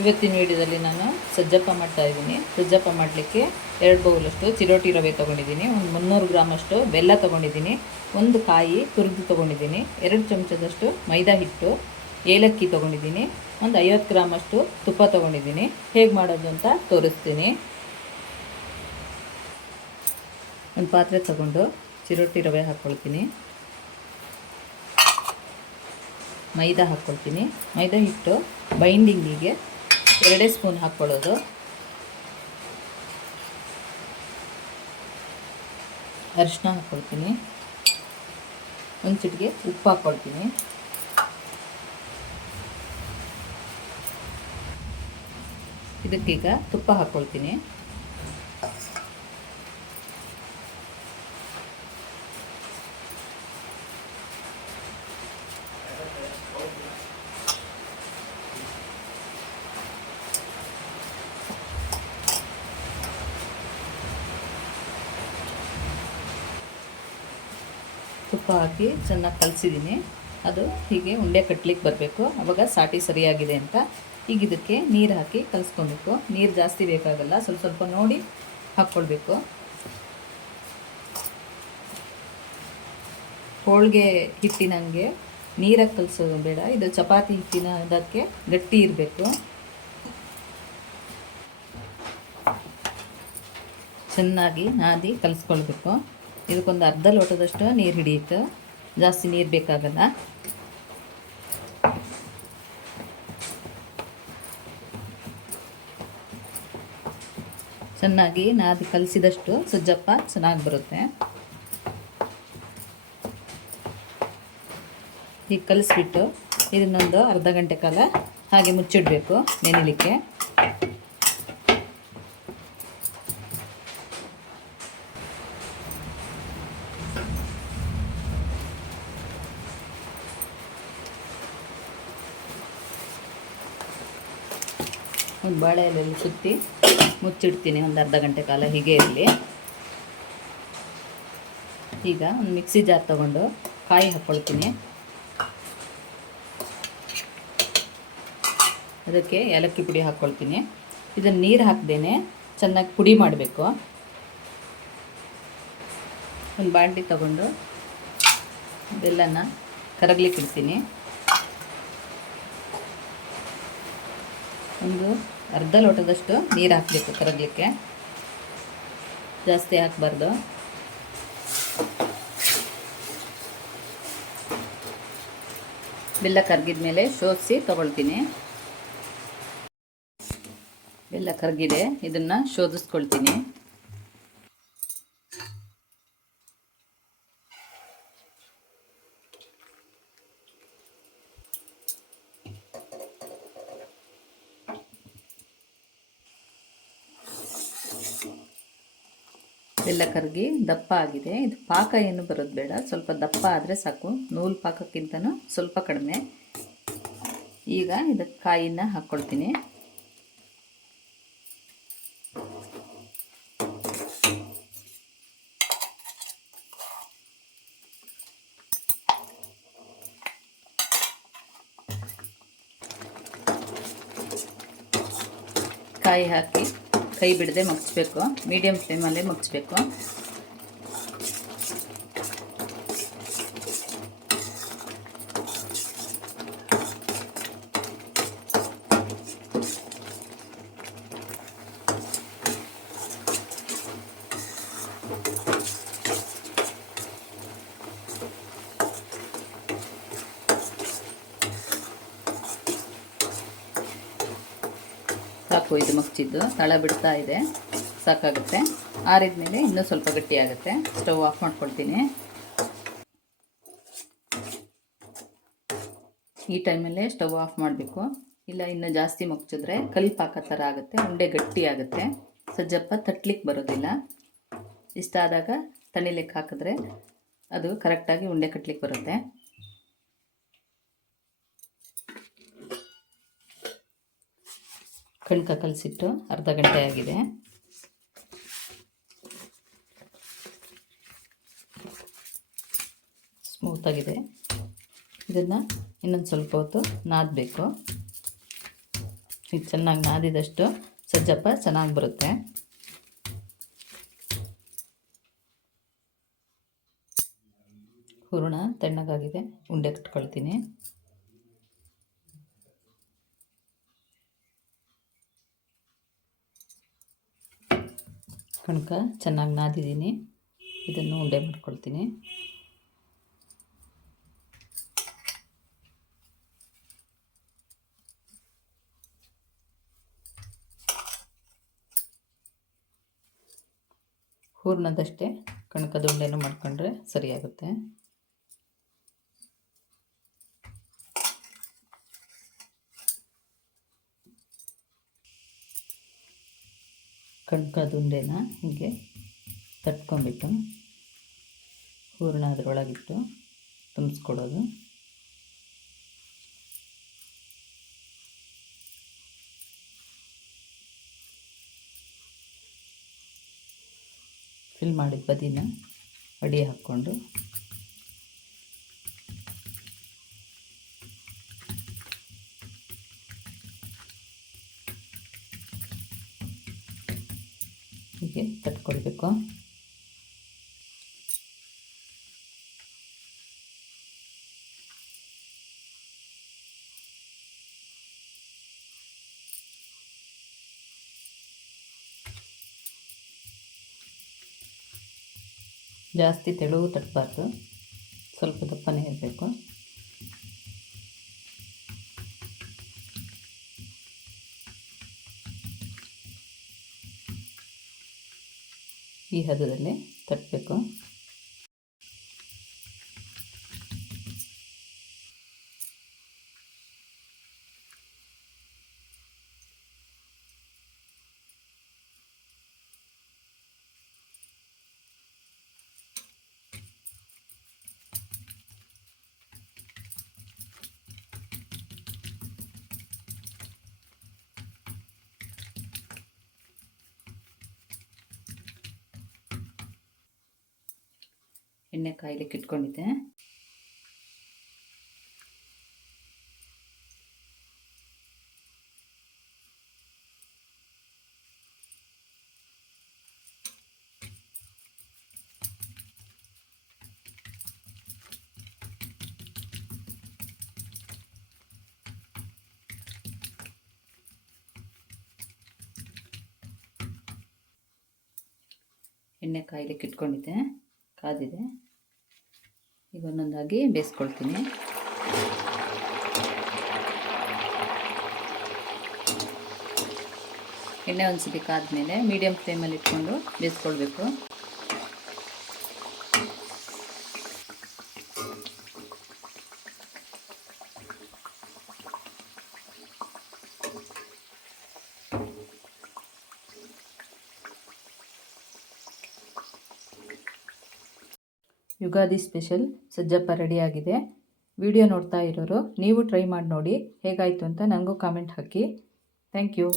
ಇವತ್ತಿನ ವಿಡಿಯೋದಲ್ಲಿ ನಾನು ಸಜ್ಜಪ್ಪ ಮಾಡ್ತಾ ಇದ್ದೀನಿ. ಸಜ್ಜಪ್ಪ ಮಾಡಲಿಕ್ಕೆ ಎರಡು ಬೌಲಷ್ಟು ಚಿರೋಟಿ ರವೆ ತೊಗೊಂಡಿದ್ದೀನಿ. ಒಂದು ಮುನ್ನೂರು ಗ್ರಾಮಷ್ಟು ಬೆಲ್ಲ ತೊಗೊಂಡಿದ್ದೀನಿ. ಒಂದು ಕಾಯಿ ತುರಿದು ತೊಗೊಂಡಿದ್ದೀನಿ. ಎರಡು ಚಮಚದಷ್ಟು ಮೈದಾ ಹಿಟ್ಟು, ಏಲಕ್ಕಿ ತೊಗೊಂಡಿದ್ದೀನಿ. ಒಂದು ಐವತ್ತು ಗ್ರಾಮಷ್ಟು ತುಪ್ಪ ತೊಗೊಂಡಿದ್ದೀನಿ. ಹೇಗೆ ಮಾಡೋದು ಅಂತ ತೋರಿಸ್ತೀನಿ. ಒಂದು ಪಾತ್ರೆ ತಗೊಂಡು ಚಿರೋಟಿ ರವೆ ಹಾಕ್ಕೊಳ್ತೀನಿ. ಮೈದಾ ಹಾಕ್ಕೊಳ್ತೀನಿ. ಮೈದಾ ಹಿಟ್ಟು ಬೈಂಡಿಂಗಿಗೆ ಎರಡೇ ಸ್ಪೂನ್ ಹಾಕ್ಕೊಳ್ಳೋದು. ಅರಿಶಿನ ಹಾಕ್ಕೊಳ್ತೀನಿ. ಒಂದು ಚಿಟಿಗೆ ಉಪ್ಪು ಹಾಕ್ಕೊಳ್ತೀನಿ. ಇದಕ್ಕೀಗ ತುಪ್ಪ ಹಾಕ್ಕೊಳ್ತೀನಿ. ತುಪ್ಪ ಹಾಕಿ ಚೆನ್ನಾಗಿ ಕಲಸಿದ್ದೀನಿ ಅದು ಹೀಗೆ ಉಂಡೆ ಕಟ್ಟಲಿಕ್ಕೆ ಬರಬೇಕು. ಅವಾಗ ಸಾಟಿ ಸರಿಯಾಗಿದೆ ಅಂತ. ಈಗ ಇದಕ್ಕೆ ನೀರು ಹಾಕಿ ಕಲಿಸ್ಕೊಬೇಕು. ನೀರು ಜಾಸ್ತಿ ಬೇಕಾಗಲ್ಲ, ಸ್ವಲ್ಪ ಸ್ವಲ್ಪ ನೋಡಿ ಹಾಕ್ಕೊಳ್ಬೇಕು. ಹೋಳಿಗೆ ಹಿಟ್ಟಿನಂಗೆ ನೀರಾಗಿ ಕಲಿಸೋದು ಬೇಡ. ಇದು ಚಪಾತಿ ಹಿಟ್ಟಿನ ಅದಕ್ಕೆ ಗಟ್ಟಿ ಇರಬೇಕು. ಚೆನ್ನಾಗಿ ನಾದಿ ಕಲಿಸ್ಕೊಳ್ಬೇಕು. ಇದಕ್ಕೊಂದು ಅರ್ಧ ಲೋಟದಷ್ಟು ನೀರು ಹಿಡಿಯುತ್ತೆ ಜಾಸ್ತಿ ನೀರು ಬೇಕಾಗಲ್ಲ. ಚೆನ್ನಾಗಿ ನಾದಿ ಕಲಸಿದಷ್ಟು ಸಜ್ಜಪ್ಪ ಚೆನ್ನಾಗಿ ಬರುತ್ತೆ. ಹೀಗೆ ಕಲಿಸ್ಬಿಟ್ಟು ಇದನ್ನೊಂದು ಅರ್ಧ ಗಂಟೆ ಕಾಲ ಹಾಗೆ ಮುಚ್ಚಿಡಬೇಕು ನೆನೆಲಿಕ್ಕೆ. ಒಂದು ಬಾಳೆ ಎಲೆಯಲ್ಲಿ ಸುತ್ತಿ ಮುಚ್ಚಿಡ್ತೀನಿ ಒಂದು ಅರ್ಧ ಗಂಟೆ ಕಾಲ ಹೀಗೆ ಇರಲಿ. ಈಗ ಒಂದು ಮಿಕ್ಸಿ ಜಾರ್ ತಗೊಂಡು ಕಾಯಿ ಹಾಕ್ಕೊಳ್ತೀನಿ. ಅದಕ್ಕೆ ಏಲಕ್ಕಿ ಪುಡಿ ಹಾಕ್ಕೊಳ್ತೀನಿ. ಇದನ್ನು ನೀರು ಹಾಕ್ದೇನೆ ಚೆನ್ನಾಗಿ ಪುಡಿ ಮಾಡಬೇಕು. ಒಂದು ಬಾಂಡಿ ತಗೊಂಡು ಬೆಲ್ಲನ ಕರಗ್ಲಿಕ್ಕೆ ಇಡ್ತೀನಿ ಒಂದು ಅರ್ಧ ಲೋಟದಷ್ಟು ನೀರು ಹಾಕಬೇಕು ಕರಗಲಿಕ್ಕೆ. ಜಾಸ್ತಿ ಹಾಕಬಾರ್ದು. ಬೆಲ್ಲ ಕರಗಿದ ಮೇಲೆ ಶೋಧಿಸಿ ತಗೊಳ್ತೀನಿ. ಬೆಲ್ಲ ಕರಗಿದೆ, ಇದನ್ನು ಶೋಧಿಸ್ಕೊಳ್ತೀನಿ ಬೆಲ್ಲ ಕರಗಿ ದಪ್ಪ ಆಗಿದೆ. ಇದು ಪಾಕ ಏನು ಬರೋದು ಬೇಡ. ಸ್ವಲ್ಪ ದಪ್ಪ ಆದರೆ ಸಾಕು. ನೂಲು ಪಾಕಕ್ಕಿಂತನೂ ಸ್ವಲ್ಪ ಕಡಿಮೆ. ಈಗ ಇದಕ್ಕೆ ಕಾಯಿನ ಹಾಕ್ಕೊಳ್ತೀನಿ ಕಾಯಿ ಹಾಕಿ ಕೈ ಬಿಡದೆ ಮಗ್ಸ್ಬೇಕು ಮೀಡಿಯಮ್ ಫ್ಲೇಮಲ್ಲೇ ಮಗ್ಸ್ಬೇಕು ಸಾಕು, ಇದು ಮಗ್ಚಿದ್ದು ತಳ ಬಿಡ್ತಾ ಇದೆ. ಸಾಕಾಗುತ್ತೆ. ಆರಿದ ಮೇಲೆ ಇನ್ನೂ ಸ್ವಲ್ಪ ಗಟ್ಟಿಯಾಗುತ್ತೆ. ಸ್ಟವ್ ಆಫ್ ಮಾಡ್ಕೊಳ್ತೀನಿ. ಈ ಟೈಮಲ್ಲೇ ಸ್ಟವ್ ಆಫ್ ಮಾಡಬೇಕು. ಇಲ್ಲ, ಇನ್ನೂ ಜಾಸ್ತಿ ಮಗ್ಚಿದ್ರೆ ಕಲ್ಪಾಕ ಥರ ಆಗುತ್ತೆ. ಉಂಡೆ ಗಟ್ಟಿ ಆಗುತ್ತೆ ಸಜ್ಜಪ್ಪ ತಟ್ಲಿಕ್ಕೆ ಬರೋದಿಲ್ಲ. ಇಷ್ಟ ಆದಾಗ ತಣಿಲಿಕ್ಕೆ ಹಾಕಿದ್ರೆ ಅದು ಕರೆಕ್ಟಾಗಿ ಉಂಡೆ ಕಟ್ಲಿಕ್ಕೆ ಬರುತ್ತೆ. ಕಣ್ಕ ಕಲಸಿಟ್ಟು ಅರ್ಧ ಗಂಟೆ ಆಗಿದೆ. ಸ್ಮೂತಾಗಿದೆ ಇದನ್ನು ಇನ್ನೊಂದು ಸ್ವಲ್ಪ ಹೊತ್ತು ನಾದಬೇಕು. ಇದು ಚೆನ್ನಾಗಿ ನಾದಿದಷ್ಟು ಸಜ್ಜಪ್ಪ ಚೆನ್ನಾಗಿ ಬರುತ್ತೆ. ಹೂರಣ ತಣ್ಣಗಾಗಿದೆ. ಉಂಡೆ ಕಟ್ಕೊಳ್ತೀನಿ. ಕಣಕ ಚೆನ್ನಾಗಿ ನಾದಿದ್ದೀನಿ. ಇದನ್ನು ಉಂಡೆ ಮಾಡ್ಕೊಳ್ತೀನಿ. ಹೂರ್ಣದಷ್ಟೇ ಕಣಕದ ಉಂಡೆನೂ ಮಾಡ್ಕೊಂಡ್ರೆ ಸರಿಯಾಗುತ್ತೆ. ಕಣ್ಕದ ಉಂಡೆನ ಹೀಗೆ ತಟ್ಕೊಂಬಿಟ್ಟು ಹೂರಣ ಅದರೊಳಗಿಟ್ಟು ತುಂಬಿಸ್ಕೊಡೋದು. ಫಿಲ್ ಮಾಡಿದ ಬದಿನ ಅಡಿ ಹಾಕ್ಕೊಂಡು ತಟ್ಕೊಳ್ಬೇಕು ಜಾಸ್ತಿ ತೆಳುವು ತಟ್ಟಬಾರ್ದು ಸ್ವಲ್ಪ ದಪ್ಪನೇ ಇರಬೇಕು. ಈ ಹದದಲ್ಲಿ ತಟ್ಟಬೇಕು. ಎಣ್ಣೆ ಕಾಯ್ಲಿಕ್ಕೆ ಇಟ್ಕೊಂಡಿದ್ದೆ. ಎಣ್ಣೆ ಕಾಯ್ಲಿಕ್ಕೆ ಇಟ್ಕೊಂಡಿದ್ದೆ. ಕಾದಿದೆ. ಈಗ ಒಂದೊಂದಾಗಿ ಬೇಯಿಸ್ಕೊಳ್ತೀನಿ. ಎಣ್ಣೆ ಒಂದು ಸತಿ ಕಾದ್ಮೇಲೆ ಮೀಡಿಯಮ್ ಫ್ಲೇಮಲ್ಲಿ ಇಟ್ಕೊಂಡು ಬೇಯಿಸ್ಕೊಳ್ಬೇಕು. ಯುಗಾದಿ ಸ್ಪೆಷಲ್ ಸಜ್ಜಪ್ಪ ರೆಡಿಯಾಗಿದೆ ವಿಡಿಯೋ ನೋಡ್ತಾ ಇರೋರು ನೀವು ಟ್ರೈ ಮಾಡಿ ನೋಡಿ. ಹೇಗಾಯಿತು ಅಂತ ನನಗೂ ಕಾಮೆಂಟ್ ಹಾಕಿ. Thank you